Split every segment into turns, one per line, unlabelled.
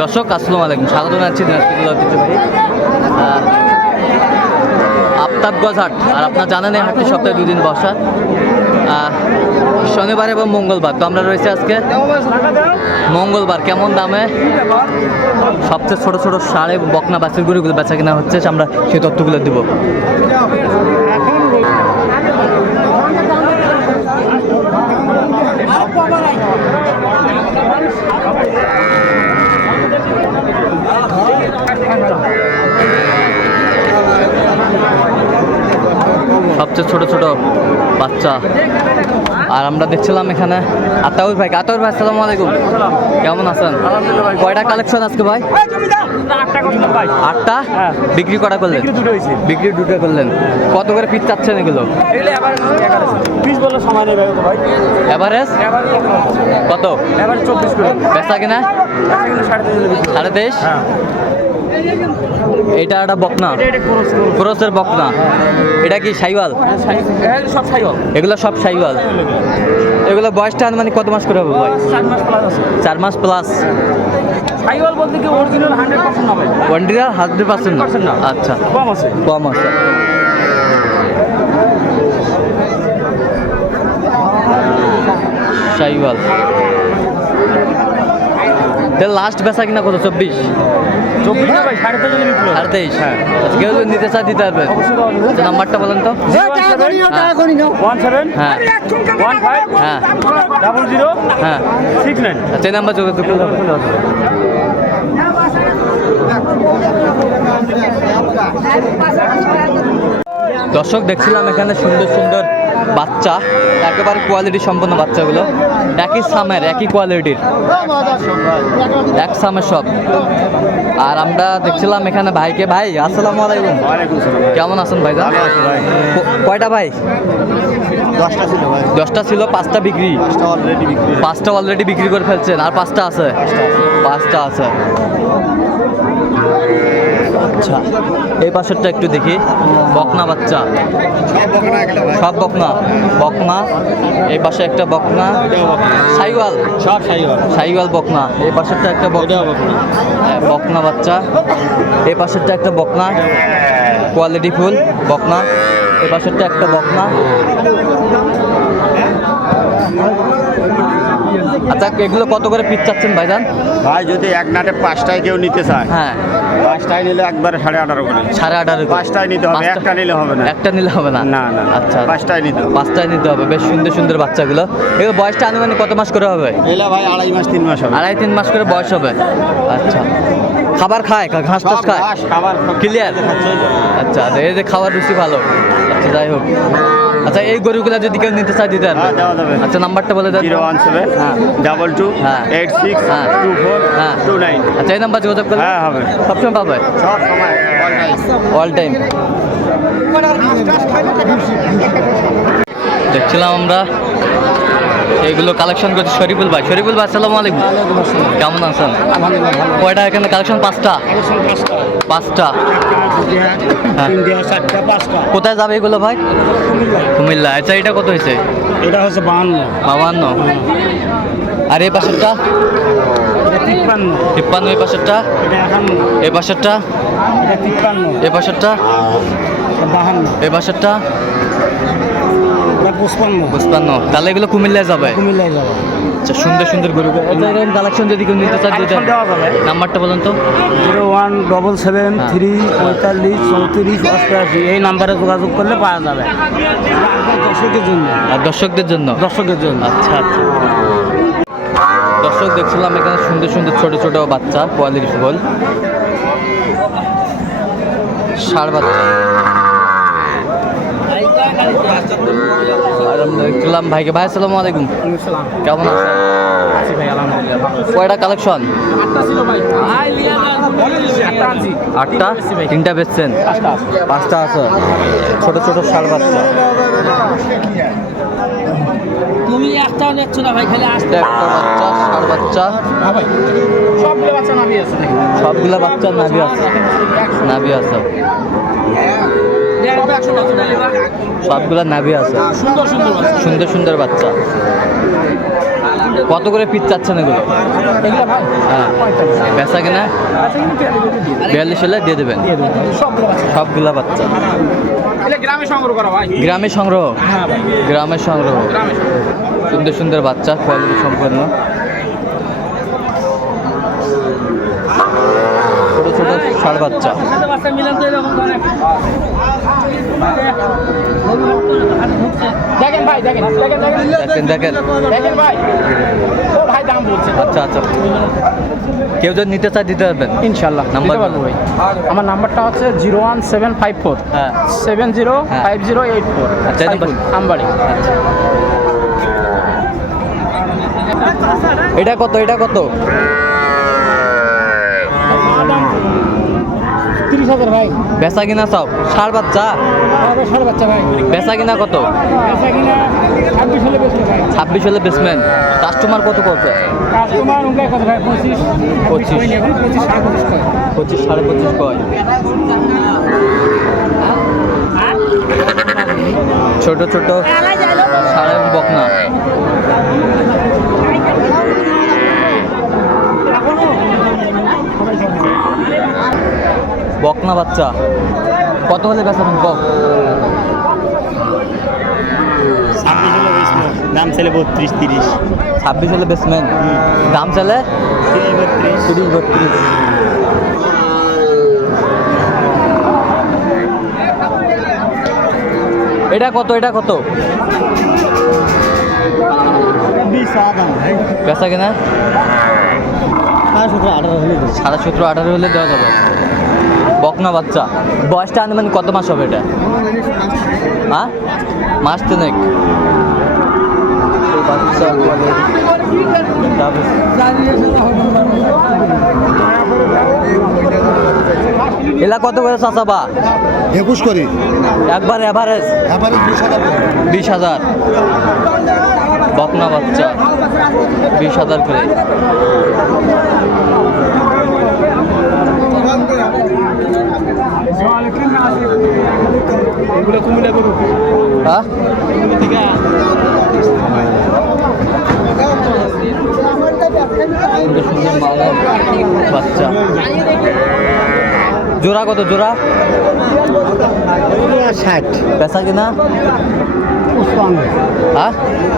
দর্শক আসসালামু আলাইকুম। স্বাগত জানাচ্ছি দিনাজপুর ঐতিহ্যবাহী আহ, আফতাবগঞ্জ হাট আর আপনার জানেন এই হাটটি সপ্তাহে দুই দিন বসা শনিবার এবং মঙ্গলবার। তো আমরা রয়েছে আজকে মঙ্গলবার। কেমন দামে? সবচেয়ে ছোট ছোট সাড়ে বকনা বাসের গরুগুলো বেচা কিনা হচ্ছে আমরা সেই তথ্যগুলো দিব। সবচেয়ে ছোট ছোট বাচ্চা। আর আমরা দেখছিলাম এখানে আতাউর ভাই। আতাউর ভাই আসসালামু আলাইকুম। কেমন আছেন? আলহামদুলিল্লাহ কয়টা কালেকশন আজকে ভাই? আটটা
হ্যাঁ।
বিক্রি করা করলেন? বিক্রি দুটো করলেন। কত করে পিস চাচ্ছেন এগুলো? এভারেজ কত?
এবার চব্বিশ করে।
বেচা কিনা?
সাড়ে তেইশ।
এটা একটা বকনা। ক্রসের বকনা। এটা কি সাইওয়াল?
সব সাইকেল
এগুলো সব সাইওয়াল। এগুলো বয়সটা মানে কত মাস করে হবে ভাই?
চার মাস প্লাস
প্লাস
বলতে কি অরিজিনাল হান্ড্রেড পার্সেন্ট হবে।
ওয়ান্ডিরা হান্ড্রেড পার্সেন্ট
না।
আচ্ছা।
কম আছে।
কম আছে। সাইওয়াল। লাস্ট বেচা কিনা কত? চব্বিশ?
চব্বিশ না ভাই সাড়ে তেইশ হলে বিক্রি
সাড়ে তেইশ
হ্যাঁ।
কেউ যদি নিতে চায় দিতে পারবে। নাম্বারটা বলেন তো।
ওয়ান সেভেন
হ্যাঁ।
ওয়ান ফাইভ
হ্যাঁ।
ডাবল জিরো
হ্যাঁ।
সিক্স নাইন
আচ্ছা নাম্বার যোগাযোগ। দর্শক দেখছিলাম এখানে সুন্দর সুন্দর বাচ্চা একেবারে কোয়ালিটি সম্পন্ন বাচ্চাগুলো। একই সামের একই কোয়ালিটির এক সামের সব। আর আমরা দেখছিলাম এখানে ভাইকে ভাই আসসালামু আলাইকুম। কেমন আছেন ভাই। কয়টা ভাই?
দশটা ছিল ভাই।
দশটা ছিল পাঁচটা বিক্রি। পাঁচটা অলরেডি বিক্রি। করে ফেলছেন। আর পাঁচটা আছে। পাঁচটা আছে। আচ্ছা এই পাশেরটা একটু দেখি। বকনা বাচ্চা। সব বকনা? বকনা এই পাশে একটা বকনা। সাইওয়াল?
সব সাইকেল
সাইওয়াল বকনা। এই পাশেরটা একটা বকনা। হ্যাঁ, বকনা বাচ্চা। এই পাশেরটা একটা বকনা। কোয়ালিটি ফুল বকনা। এই পাশেরটা একটা বকনা। আচ্ছা এগুলো কত করে পিস চাচ্ছেন ভাইজান?
ভাই যদি এক নাটে পাঁচটায় কেউ নিতে চায়
হ্যাঁ।
পাঁচটায় নিলে একবারে সাড়ে আঠারো করে।
সাড়ে আঠারো।
পাঁচটায় নিতে হবে একটা নিলে হবে না।
একটা নিলে হবে না?
না না
আচ্ছা
পাঁচটায় নিতে হবে।
পাঁচটায় নিতে হবে বেশ সুন্দর সুন্দর বাচ্চাগুলো। এগুলো বয়সটা আনুমানিক কত মাস করে হবে?
এলে ভাই আড়াই মাস তিন মাস হবে।
আড়াই তিন মাস করে বয়স হবে। আচ্ছা। খাবার খায় ঘাস টাস খায়?
খাবার
ক্লিয়ার আচ্ছা এই যে খাওয়ার রুচি ভালো। আচ্ছা যাই হোক। আচ্ছা এই গরুগুলো যদি কেউ নিতে চায় দিতে পারবে
হ্যাঁ, দেওয়া যাবে।
আচ্ছা নাম্বারটা বলে দেন
জিরো ওয়ান সেভেন
হ্যাঁ।
ডাবল টু
হ্যাঁ।
Eight six. Two four. Two nine
আচ্ছা এই নাম্বার যোগাযোগ করলে
হ্যাঁ হবে
সবসময় পাবে
সব সময়
অল টাইম দেখছিলাম আমরা এগুলো কালেকশন করছি শরীফুল ভাই। শরীফুল ভাই আসসালামু আলাইকুম। কেমন আছেন? কয়টা এখানে কালেকশন পাঁচটা? পাঁচটা। হ্যাঁ। কোথায় যাবে এগুলো ভাই? কুমিল্লা। আচ্ছা এটা কত হয়েছে?
এটা হচ্ছে বাহান্ন।
বাবান্ন আর এই পাশেরটা?
তিপ্পান্ন।
তিপ্পান্ন এই পাশেরটা? এই পাশেরটা?
তিপ্পান্ন। বাহান্ন।
পাশেরটা?
এটা পঁচপান্ন।
পুষ্পান্ন তাহলে এগুলো কুমিল্লায় যাবে?
কুমিল্লায় যাবে।
আচ্ছা সুন্দর সুন্দর গরু। এরকম কালেকশন যদি কেউ নিতে। নাম্বারটা বলুন তো।
জিরো ওয়ান ডবল সেভেন
হ্যাঁ।
থ্রি পঁয়তাল্লিশ চৌত্রিশ অষ্টআশি। এই নাম্বারে যোগাযোগ করলে পাওয়া যাবে। দর্শকের জন্য।
আর দর্শকদের জন্য?
দর্শকের জন্য।
আচ্ছা আচ্ছা। দর্শক দেখছিলাম এখানে সুন্দর সুন্দর ছোট ছোট বাচ্চা কোয়ালিটি ফুল ষাড় বাচ্চা। আমরা ভাইকে ভাই আসসালামু আলাইকুম। কেমন আছেন?
ভাই আলহামদুলিল্লাহ
কয়টা কালেকশন আটটা? তিনটা বেচছেন? পাঁচটা আছে। ছোট ছোট ষাড় বাচ্চা।
তুমি একটাও নিচ্ছ না ভাই খালি আসতে।
একটা বাচ্চা বাচ্চা।
সবগুলো বাচ্চা আছে নাকি?
সবগুলা বাচ্চার নাভি আছে। নাভি আছে। সবগুলা নাভি আছে।
সুন্দর সুন্দর বাচ্চা।
সুন্দর সুন্দর বাচ্চা। কত করে পিস চাচ্ছেন এগুলো? হ্যাঁ। বেচা কিনা? বিয়াল্লিশ হলে দিয়ে দেবেন।
সবগুলো
বাচ্চা।
গ্রামে সংগ্রহ করা ভাই।
গ্রামে সংগ্রহ?
হ্যাঁ
গ্রামের সংগ্রহ। সুন্দর সুন্দর বাচ্চা কোয়ালিটি সম্পন্ন ছোট ষাড় বাচ্চা
দেখেন ভাই দেখেন দেখেন দেখেন।
দেখেন দেখেন।
দেখেন ভাই। ভাই দাম বলছে।
আচ্ছা আচ্ছা। কেউ যদি নিতে চায় দিতে পারবেন।
ইনশাল্লাহ
নাম্বার
পারব ভাই। আমার নাম্বারটা হচ্ছে zero one seven five four.
হ্যাঁ।
সেভেন জিরো
হ্যাঁ।
Five zero eight four.
আচ্ছা,
আমবাড়ি।
এটা কত এটা কত?
হাজার ভাই?
বেচা কিনা চাও ষাড় বাচ্চা?
সাড়ে বাচ্চা ভাই।
বেচা কিনা কত?
বেচা কিনা ছাব্বিশ হলে বেশি ভাই।
ছাব্বিশ হলে বেসমেন্ট কাস্টমার কত করছে
কাস্টমার কত ভাই? পঁচিশ।
পঁচিশ।
পঁচিশ সাড়ে পঁচিশ কয়?
পঁচিশ সাড়ে পঁচিশ কয়? ছোট ছোট সাড়ে বকনা। বকনা বাচ্চা? কত হলে বেচাবেন বক।
দাম ছেলে বত্রিশ তিরিশ।
ছাব্বিশ হলে বেসমেন্ট দাম চলে
তিরিশ বত্রিশ।
তিরিশ বত্রিশ। এটা কত এটা কত? বেচা কিনা?
সাড়ে সতেরো আঠারো হলে
সাড়ে সতেরো আঠারো হলে দেওয়া যাবে। বকনা বাচ্চা। বয়সটা আনবেন কত মাস হবে এটা? হ্যাঁ? মাস তিনেক। বাচ্চা এলা কত করে চাচাবা
একুশ করি।
একবার
করে।
বিশ হাজার। বকনা বাচ্চা বিশ হাজার করে
এগুলো কুমিল্লা গরু
হ্যাঁ? বাচ্চা জোড়া কত জোড়া?
ষাট।
বেচা কিনা?
পুষ্পান্ন
হ্যাঁ?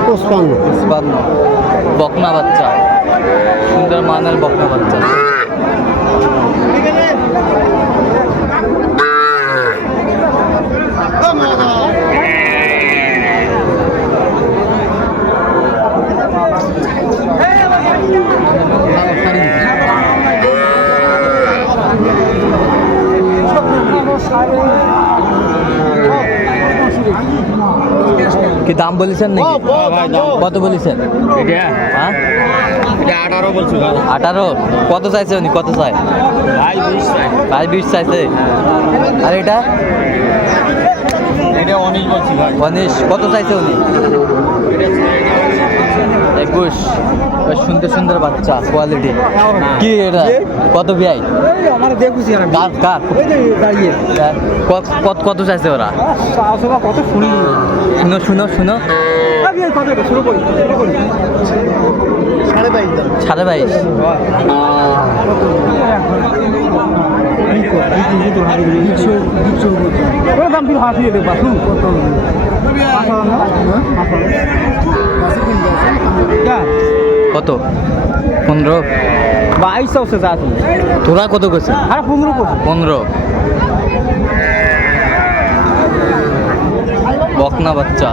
পুষ্পান্ন
পুষ্পান্ন বকনা বাচ্চা। সুন্দর মানের বকনা বাচ্চা। কি দাম বলেছেন নাকি? কত বলেছেন?
এটা?
হ্যাঁ?
আঠারো
কত চাইছে উনি? কত চাই।
ভাই বিশ
চাইছে। আর এটা?
উনিশ
কত চাইছে উনি? একুশ। সুন্দর সুন্দর বাচ্চা কোয়ালিটি কি এটা? কত বিয়াই?
আমার দেখুছি আর
কার কার? কত- কত কত চাইছে ওরা?
কত শুনি।
শুনো শুনো শুনো।
সাড়ে বাইশ। দাম
সাড়ে বাইশ।
দাম তুই হাসিয়ে দেবা? কত?
কত? পনেরো?
বাইশ চলছে যা
তোরা কত করছে
আর পনেরো
পনেরো। বকনা বাচ্চা।